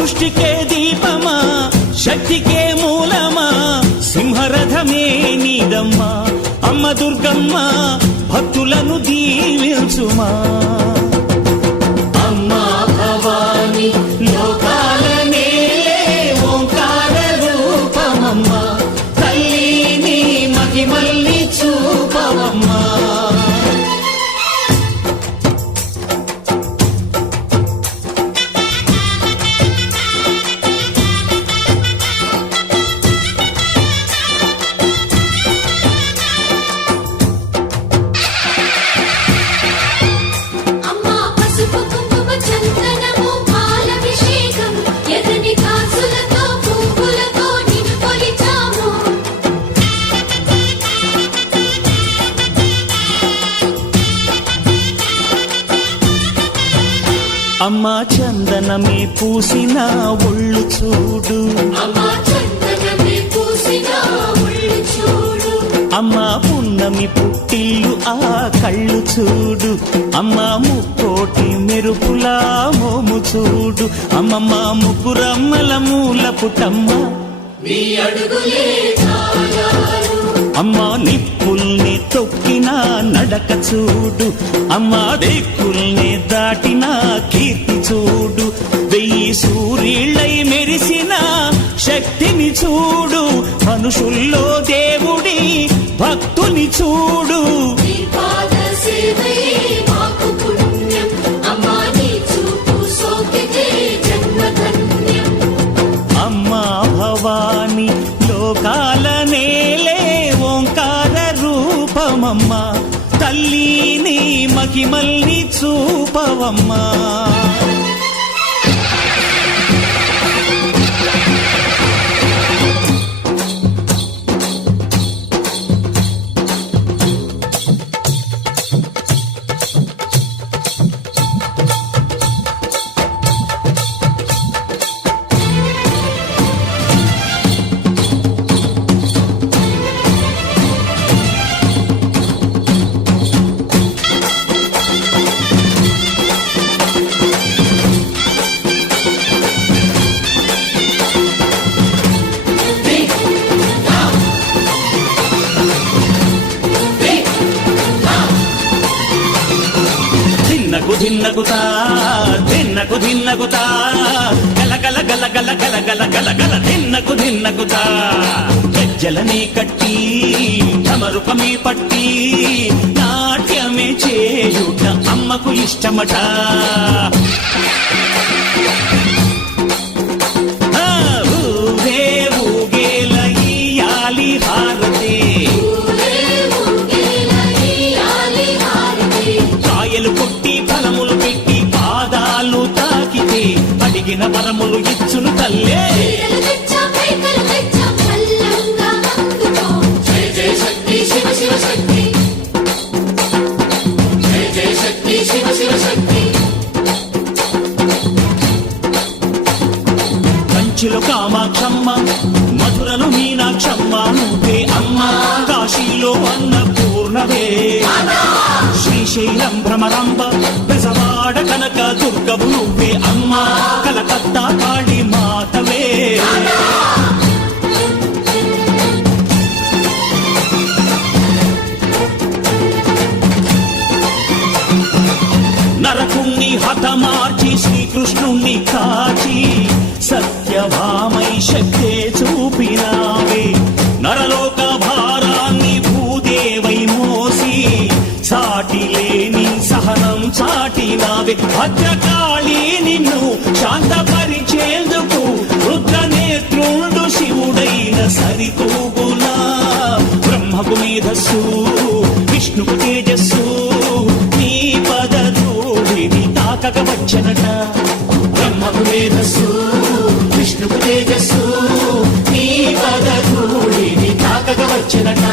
సృష్టికే దీపమా శక్తికే మూలమా సింహరథమే నీదమ్మా అమ్మ దుర్గమ్మ భక్తులను దీవించుమా అమ్మా భవాని లోకాల నేలే ఓంకార రూపమమ్మా తల్లిని మహిమల్ని చూపవమ్మా అమ్మా చందనమే పూసిన ఒళ్ళు చూడు అమ్మా పున్నమి పుట్టిల్లు ఆ కళ్ళు చూడు అమ్మా ముక్కోటి మెరుపులా మోము చూడు అమ్మమ్మ ముగ్గురమ్మల మూల పుటమ్మ అమ్మా నిప్పుల్ని తొక్కిన నడక చూడు అమ్మా దిక్కుల్ని దాటిన కీర్తి చూడు 1000 సూర్యుళ్ళై మెరిసిన శక్తిని చూడు మనుషుల్లో దేవుడి భక్తుని చూడు అమ్మా భవాని లోకాల నేలే ఓంకార రూపమమ్మా తల్లిని మహిమల్ని చూపవమ్మా ధిన్నగుతా ధిన్నకు ధిన్నగుతా గల గల గల గల గల గల గల గల ధిన్నగుతా గజ్జలని కట్టి ఢమరుకమే పట్టి నాట్యమే చేయుట అమ్మకు ఇష్టమట ఊరే ఊగేల ఇయ్యాలి హారతి కాయలు కొట్టి ఫలములు పెట్టి పాదాలు తాకితే అడిగిన వరములు ఇచ్చును తల్లే కంచిలో కామాక్షమ్మ మధురలో మీనాక్షమ్మ నువ్వే అమ్మ కాశీలో అన్నపూర్ణవే శ్రీశైలం భ్రమరాంబ బెజవాడ కనక దుర్గవు నువ్వే అమ్మ కలకత్తా కాళీ మాతవే నరకుణ్ణి హతమార్చి శ్రీకృష్ణుణ్ణి కాచి సత్యభామై శక్తే చూపినావే నరలోక భారాన్ని భూదేవై మోసి సాటి లేని సహనం చాటినావే భద్రకాళి నిన్ను శాంతపరిచేందుకు రుద్రనేత్రుండు శివుడైన సరితూగులా బ్రహ్మకు మేధస్సు విష్ణుకు తేజస్సు నీ పదధూళిని తాకక వచ్చనట బ్రహ్మకు మేధస్సు విష్ణుకు తేజస్సు నీ పదధూళిని తాకక వచ్చనట